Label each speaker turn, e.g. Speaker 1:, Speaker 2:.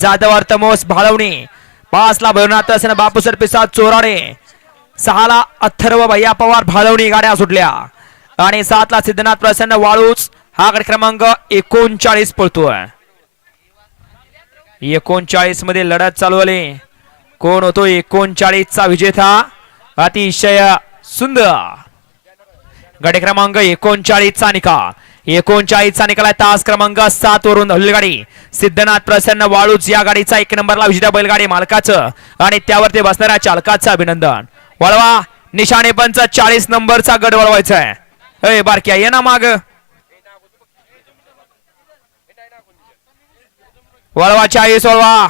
Speaker 1: जाधव तमोस भाळवणी पाचला भैरवनाथ असेल बापूसर सरपिसाद चोराडे सहाला अथर्व भैया पवार भाळवणी गाड्या सुटल्या. आणि सातला सिद्धनाथ प्रसन्न वाळूच हा गट क्रमांक एकोणचाळीस पळतोय. एकोणचाळीसमध्ये लढत चालवली कोण होतो एकोणचाळीस चा विजेता? अतिशय सुंदर. गट क्रमांक एकोणचाळीस चा निकाल. एकोणचाळीसचा निकाल आहे. तास क्रमांक सात वरून गाडी सिद्धनाथ प्रसन्न वाळूच या गाडीचा एक नंबरला विजेता बैलगाडी मालकाचं आणि त्यावरती बसणाऱ्या चालकाचं अभिनंदन. वळवा निशाणे पंच चाळीस नंबरचा गड वळवायचा आहे अय बारक्या ये ना माग. वळवा चाळीस वळवा.